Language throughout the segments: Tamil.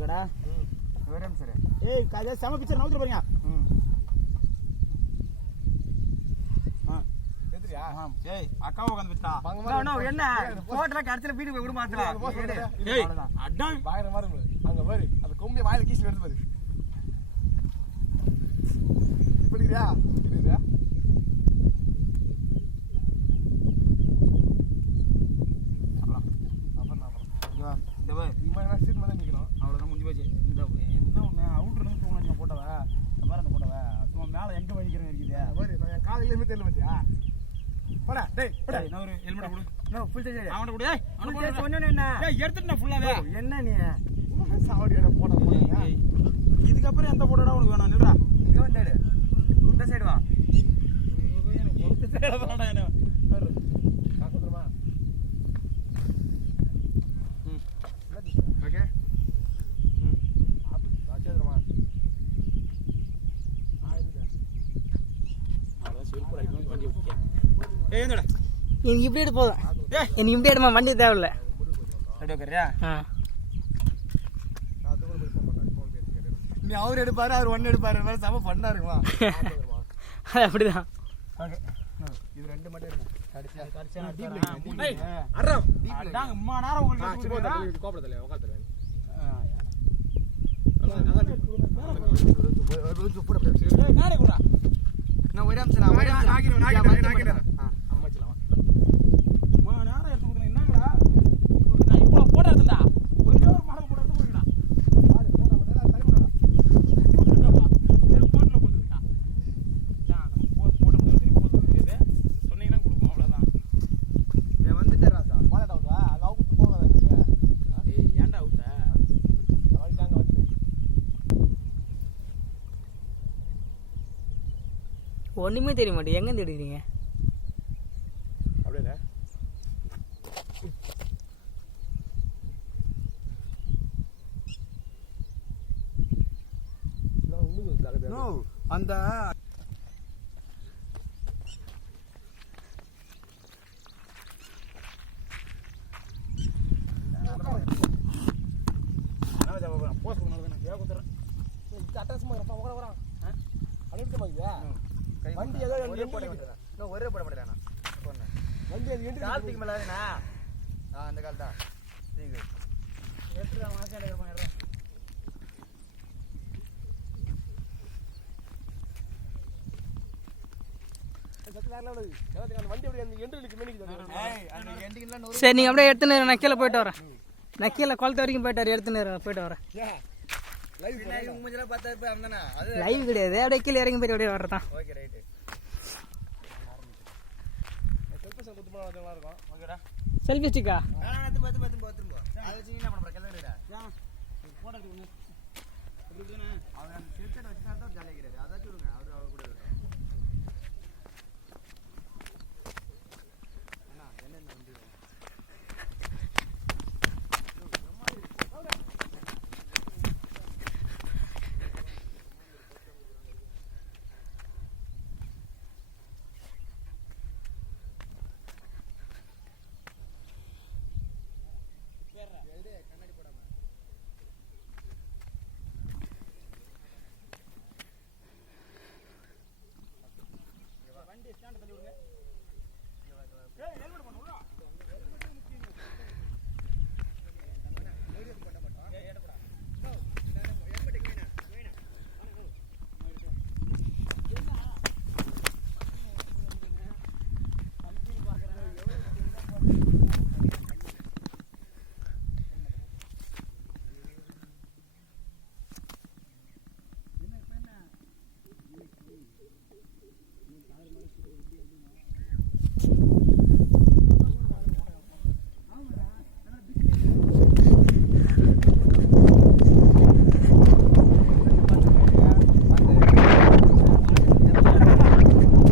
இருக்கடா வேற சரி ஏய் காதே செம பிக்சர் நவுத்துற பாருங்க எதுரியா ஏய் அக்கா உட்கார்ந்து விட்டா நோ என்ன போட்டல கடைசில வீட்டுக்கு போய் விட மாட்டறா ஏய் அடா பயங்கரமா இருக்கு அங்க பாரு அந்த கொம்பிய வாயில கீச்ல எடுத்து பாரு இப்படியா இதுடா அப்புறம் இந்த பாரு இவன் சீட் மேல நிக்கணும் அவ்வளவுதான் முடிஞ்சு போச்சு இந்த என்ன ஒண்ணு அவுட்டர் இருந்து தூங்கணும் போட்டவ இந்த மாதிரி அந்த போட்டவ சும்மா மேல எங்க வலிக்கிறேன் இருக்குது பாரு நான் காலையில இருந்து தெரியல பாத்தியா போடா டேய் போடா நான் ஒரு ஹெல்மெட் கொடு நோ ஃபுல் டேஜ் அவன கொடு ஏய் அவன கொடு சொன்னேனே என்ன ஏய் எடுத்துட்டு நான் ஃபுல்லாவே என்ன நீ சாவடியோட போடா இதுக்கு அப்புறம் எந்த போட்டோடா உனக்கு வேணாம் நில்றா இங்க வந்தாடு இந்த சைடு வா எனக்கு ஒரு சைடு வேணாம் என்ன பாரு காசுமா ஓகே ஆப் ராஜேந்திரமா அட செருப்பு அடிக்கணும் வண்டி ஓகே ஏய் என்னடா எனக்கு இப்படி எடு போதும் எனக்கு இப்படி எடுமா வண்டி தேவையில்ல ரெடி ஓகேயா நீ அவர் எடுப்பாரு அவர் ஒன்னு எடுப்பாரு வேற சம பண்ணா இருக்குமா அது அப்படிதான் ஓகே இது ரெண்டு மட்டும் எடுங்க கடைசியா டீப்ல ஏய் அறா அடாங்க அம்மா நேரம் உங்களுக்கு போடா கோபறதல உட்கார்றல ஏய் நானே கூட நான் ஒரே நிமிஷம் நாகிறேன் அம்மாச்சலாம் அம்மா நேரம் எடுத்து கொடுங்க என்னங்கடா நான் இப்போ போட எடுத்தடா ஒரே ஒரு மாடல் போட எடுத்து போறீங்கடா பாரு போடா மடல டைம் பண்ணடா போட்ல போட்டுடா நான் நம்ம போட முடியாது போடுறது சொன்னீங்கன்னா கொடுப்போம் அவ்வளவுதான் நான் வந்துட்டேன் ராசா பாலடா அது அவுட் போகாத நீ ஏய் ஏன்டா அவுட்ட அவள்தாங்க வந்து ஒண்ணுமே தெரிய மாட்டேங்குது எங்க இருந்து எடுக்கிறீங்க அப்படியே நோ அந்த போஸ்ட் பண்ணனும் நான் கேக்குறேன் அட்ரஸ் மாதிரி ஓட அடிக்க மாட்டியா வண்டி ஏதோ ஒரே போட மாட்டேனா நான் ஒரே போட மாட்டேனா சொன்னேன் வண்டி அது எண்டு காலத்துக்கு மேல தானே அந்த கால் தான் சீக்கிரம் எட்ரா மாசம் எடுக்கறேன் ஏறா சரி நீங்க அப்படியே எடுத்துன்னு நான் கீழே போயிட்டு வரேன் நான் கீழே குளத்து வரைக்கும் போயிட்டு எடுத்துன்னு போயிட்டு வரேன் லைவ் கிடையாது அப்படியே கீழே இறங்கி போயிட்டு அப்படியே வர்றதான் செல்ஃபி ஸ்டிக்கா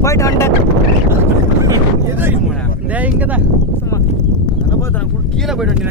போயிட்டு வந்துட்டேன் இங்கதான் சும்மா கீழே போயிட்டு வந்து